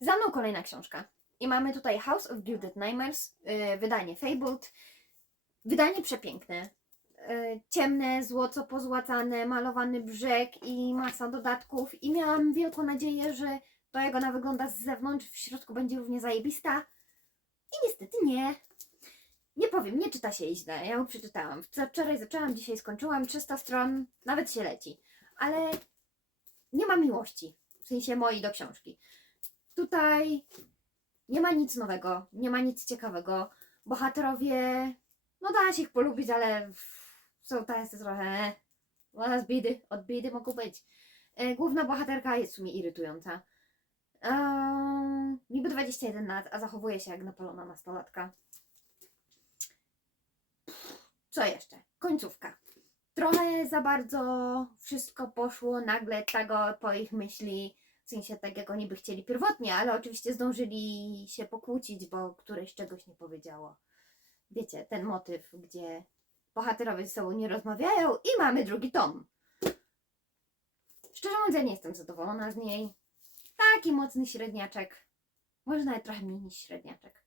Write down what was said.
Za mną kolejna książka. I mamy tutaj House of Gilded Nightmares, yy, wydanie Fabled. Wydanie przepiękne. Yy, ciemne, złoco pozłacane, malowany brzeg i masa dodatków. I miałam wielką nadzieję, że to jak ona wygląda z zewnątrz, w środku będzie równie zajebista. I niestety nie. Nie powiem, nie czyta się jej źle. Ja ją przeczytałam. Wczor- Wczoraj zaczęłam, dzisiaj skończyłam. 300 stron, nawet się leci. Ale nie ma miłości. W sensie mojej do książki. Tutaj nie ma nic nowego, nie ma nic ciekawego. Bohaterowie, no da się ich polubić, ale są tacy trochę. No, z biedy, od biedy mogą być. E, Główna bohaterka jest w sumie irytująca. Eee, niby 21 lat, a zachowuje się jak napalona nastolatka. Co jeszcze? Końcówka. Trochę za bardzo wszystko poszło nagle tego po ich myśli, w sensie tak jak oni by chcieli pierwotnie, ale oczywiście zdążyli się pokłócić, bo któreś czegoś nie powiedziało. Wiecie, ten motyw, gdzie bohaterowie ze sobą nie rozmawiają i mamy drugi tom. Szczerze mówiąc, ja nie jestem zadowolona z niej. Taki mocny średniaczek. Może nawet trochę mniej niż średniaczek.